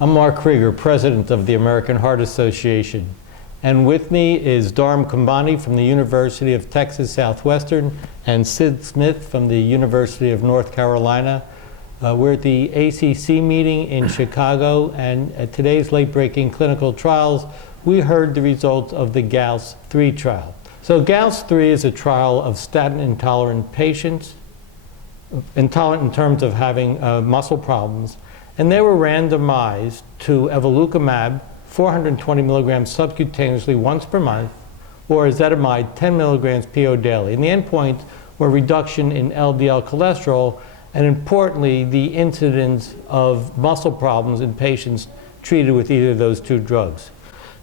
I'm Mark Creager, President of the American Heart Association. And with me is Dharam Kumbhani from the University of Texas Southwestern and Sid Smith from the University of North Carolina. We're at the ACC meeting in Chicago, and at today's late-breaking clinical trials, we heard the results of the Gauss 3 trial. So Gauss 3 is a trial of statin-intolerant patients, intolerant in terms of having muscle problems, and they were randomized to evolocumab 420 milligrams subcutaneously once per month, or ezetimibe 10 milligrams PO daily. And the endpoints were reduction in LDL cholesterol, and importantly, the incidence of muscle problems in patients treated with either of those two drugs.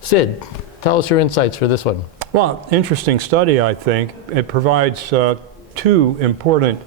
Sid, tell us your insights for this one. Well, interesting study, I think. It provides two important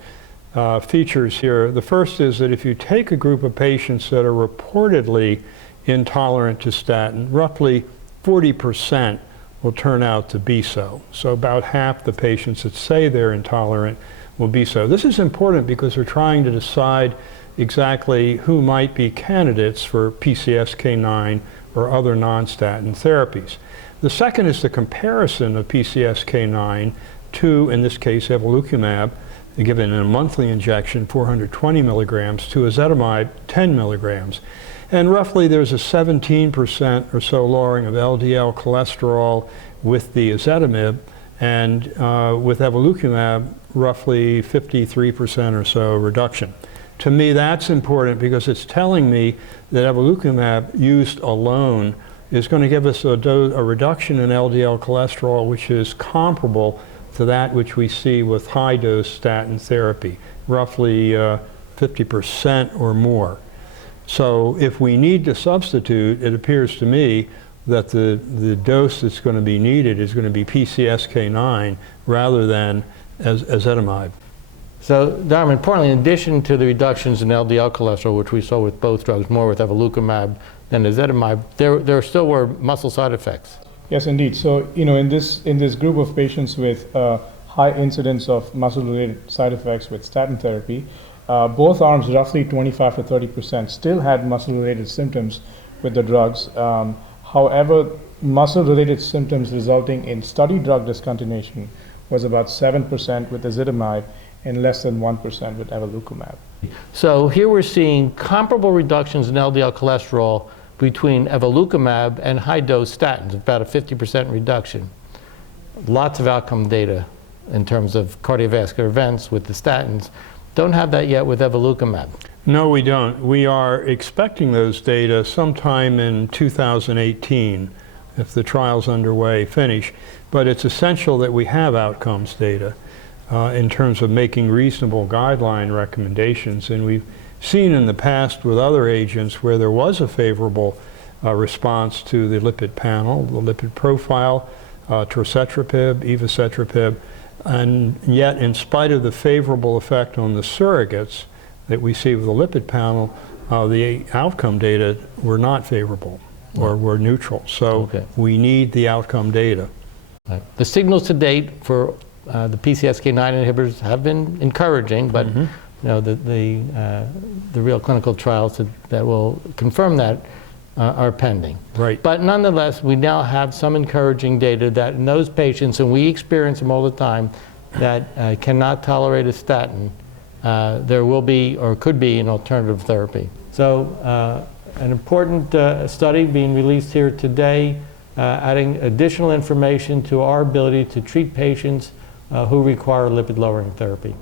features here. The first is that if you take a group of patients that are reportedly intolerant to statin, roughly 40% will turn out to be so. So about half the patients that say they're intolerant will be so. This is important because we're trying to decide exactly who might be candidates for PCSK9 or other non-statin therapies. The second is the comparison of PCSK9 to, in this case, evolocumab, given in a monthly injection, 420 milligrams, to ezetimibe, 10 milligrams. And roughly there's a 17% or so lowering of LDL cholesterol with the ezetimibe, and with evolocumab, roughly 53% or so reduction. To me, that's important because it's telling me that evolocumab used alone is going to give us a reduction in LDL cholesterol which is comparable to that which we see with high-dose statin therapy, roughly 50% or more. So if we need to substitute, it appears to me that the dose that's going to be needed is going to be PCSK9 rather than ezetimibe. So, Dharam, importantly, in addition to the reductions in LDL cholesterol, which we saw with both drugs, more with evolocumab than ezetimibe, there still were muscle side effects. Yes, indeed. So, in this group of patients with high incidence of muscle-related side effects with statin therapy, both arms, roughly 25 to 30%, still had muscle-related symptoms with the drugs. However, muscle-related symptoms resulting in study drug discontinuation was about 7% with ezetimibe and less than 1% with evolocumab. So here we're seeing comparable reductions in LDL cholesterol between evolocumab and high-dose statins, about a 50% reduction. Lots of outcome data in terms of cardiovascular events with the statins. Don't have that yet with evolocumab. No, we don't. We are expecting those data sometime in 2018 if the trials underway finish. But it's essential that we have outcomes data in terms of making reasonable guideline recommendations. And we've seen in the past with other agents where there was a favorable response to the lipid panel, the lipid profile, torcetrapib, evacetrapib, and yet in spite of the favorable effect on the surrogates that we see with the lipid panel, the outcome data were not favorable or were neutral. So we need the outcome data. Right. The signals to date for the PCSK9 inhibitors have been encouraging, but the real clinical trials that will confirm that are pending. Right. But nonetheless, we now have some encouraging data that in those patients, and we experience them all the time, that cannot tolerate a statin, there will be or could be an alternative therapy. So an important study being released here today, adding additional information to our ability to treat patients who require lipid-lowering therapy.